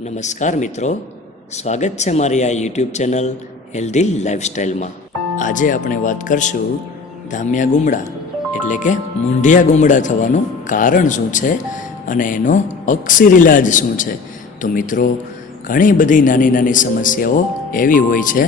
નમસ્કાર મિત્રો. સ્વાગત છે મારી આ યુટ્યુબ ચેનલ હેલ્ધી લાઈફસ્ટાઈલમાં. આજે આપણે વાત કરશું ધામ્યા ગુમડા, એટલે કે મૂંઢિયા ગુમડા થવાનું કારણ શું છે અને એનો અક્ષીર ઇલાજ શું છે. તો મિત્રો, ઘણી બધી નાની નાની સમસ્યાઓ એવી હોય છે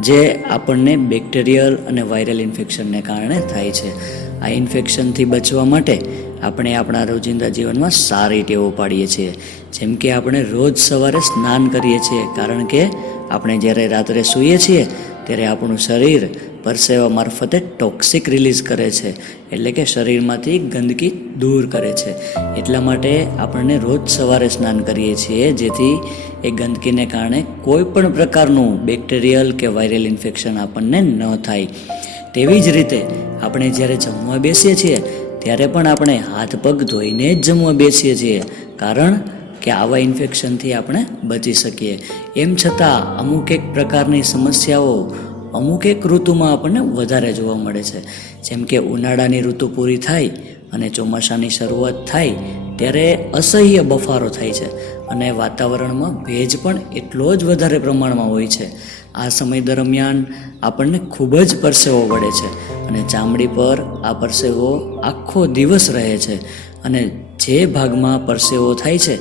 જે આપણને બેક્ટેરિયલ અને વાયરલ ઇન્ફેક્શનને કારણે થાય છે. આ ઇન્ફેક્શનથી બચવા માટે આપણે આપણા રોજિંદા જીવનમાં સારી ટેવો પાડીએ છીએ. જેમ કે આપણે રોજ સવારે સ્નાન કરીએ છીએ, કારણ કે આપણે જ્યારે રાત્રે સૂઈએ છીએ, ત્યારે આપણું શરીર પરસેવા મારફતે ટોક્સિક રિલીઝ કરે છે. એટલે કે શરીરમાંથી ગંદકી દૂર કરે છે. એટલા માટે આપણને રોજ સવારે સ્નાન કરીએ છીએ, જેથી એ ગંદકીને કારણે કોઈ પણ પ્રકારનું બેક્ટેરિયલ કે વાયરલ ઇન્ફેક્શન આપણને ન થાય. તેવી જ રીતે આપણે જ્યારે જમવા બેસીએ છીએ, ત્યારે પણ આપણે હાથ પગ ધોઈને જ જમવા બેસીએ છીએ, કારણ કે આવા ઇન્ફેક્શનથી આપણે બચી શકીએ. એમ છતાં અમુક એક પ્રકારની સમસ્યાઓ અમુક એક ઋતુમાં આપણને વધારે જોવા મળે છે. જેમ કે ઉનાળાની ઋતુ પૂરી થાય અને ચોમાસાની શરૂઆત થાય ત્યારે અસહ્ય બફારો થાય છે અને વાતાવરણમાં ભેજ પણ એટલો જ વધારે પ્રમાણમાં હોય છે. આ સમય દરમિયાન આપણને ખૂબ જ પરસેવો પડે છે અને ચામડી પર આ પરસેવો આખો દિવસ રહે છે અને જે ભાગમાં પરસેવો થાય છે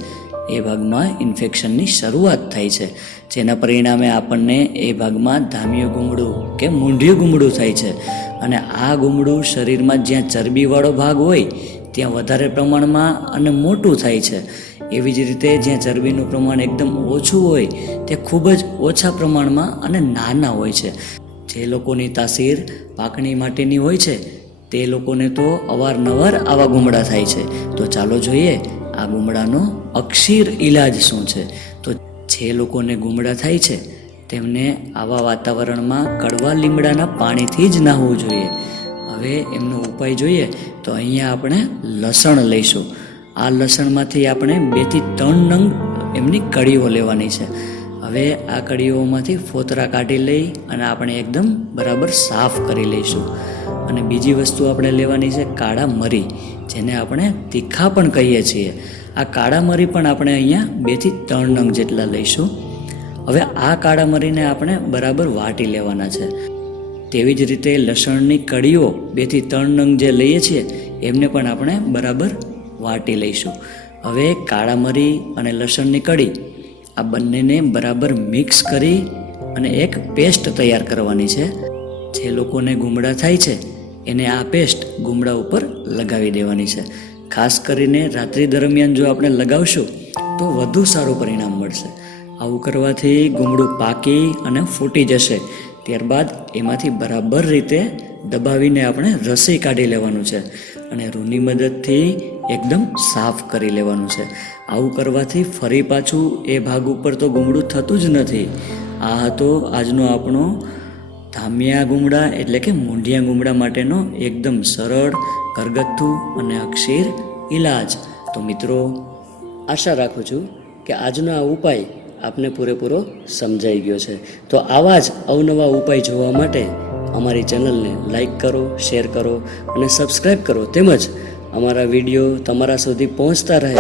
એ ભાગમાં ઇન્ફેક્શનની શરૂઆત થાય છે. જેના પરિણામે આપણને એ ભાગમાં ધામિયું ગુમડું કે મૂંઢિયું ગુમડું થાય છે. અને આ ગુમડું શરીરમાં જ્યાં ચરબીવાળો ભાગ હોય, ત્યાં વધારે પ્રમાણમાં અને મોટું થાય છે. એવી જ રીતે જ્યાં ચરબીનું પ્રમાણ એકદમ ઓછું હોય તે ખૂબ જ ઓછા પ્રમાણમાં અને નાના હોય છે. જે લોકોની તાસીર પાકણી માટેની હોય છે, તે લોકોને તો અવારનવાર આવા ગુમડા થાય છે. તો ચાલો જોઈએ આ ગુમડાનો અક્ષીર ઈલાજ શું છે? તો જે લોકોને ગુમડા થાય છે, તેમને આવા વાતાવરણમાં કડવા લીમડાના પાણીથી જ નાહવું જોઈએ. હવે એમનો ઉપાય જોઈએ તો અહીંયા આપણે લસણ લઈશું. આ લસણમાંથી આપણે બેથી ત્રણ નંગ એમની કળીઓ લેવાની છે. હવે આ કડીઓમાંથી ફોતરા કાઢી લઈ અને આપણે એકદમ બરાબર સાફ કરી લઈશું. અને બીજી વસ્તુ આપણે લેવાની છે કાળા મરી, જેને આપણે તીખા પણ કહીએ છીએ. આ કાળા મરી પણ આપણે અહીંયા બેથી ત્રણ નંગ જેટલા લઈશું. હવે આ કાળા મરીને આપણે બરાબર વાટી લેવાના છે. તેવી જ રીતે લસણની કડીઓ બેથી ત્રણ નંગ જે લઈએ છીએ, એમને પણ આપણે બરાબર વાટી લઈશું. હવે કાળા મરી અને લસણની કળી આ બંનેને બરાબર મિક્સ કરી અને એક પેસ્ટ તૈયાર કરવાની છે. જે લોકોને ગુમડા થાય છે, એને આ પેસ્ટ ગુમડા ઉપર લગાવી દેવાની છે. ખાસ કરીને રાત્રિ દરમિયાન જો આપણે લગાવશું, તો વધુ સારું પરિણામ મળશે. આવું કરવાથી ગુમડું પાકી અને ફૂટી જશે. ત્યારબાદ એમાંથી બરાબર રીતે દબાવીને આપણે રસી કાઢી લેવાનું છે. અને રૂની મદદથી એકદમ સાફ કરી લેવાનું છે. આવું કરવાથી ફરી પાછું એ ભાગ ઉપર તો ગુમડું થતું જ નથી. આ હતો આજનો આપણો ધામિયા ગુમડા એટલે કે મૂંઢિયા ગુમડા માટેનો એકદમ સરળ, ઘરગથ્થુ અને અક્ષીર ઈલાજ. તો મિત્રો, આશા રાખું છું કે આજનો આ ઉપાય આપને પૂરેપૂરો સમજાઈ ગયો છે. તો આવા જ અવનવા ઉપાય જોવા માટે અમારી ચેનલને લાઇક કરો, શેર કરો અને સબસ્ક્રાઈબ કરો. તેમજ અમારા વીડિયો તમારા સુધી પહોંચતા રહે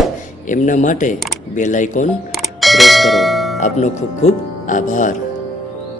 એમના માટે બેલ આઇકોન પ્રેસ કરો. આપનો ખૂબ ખૂબ આભાર.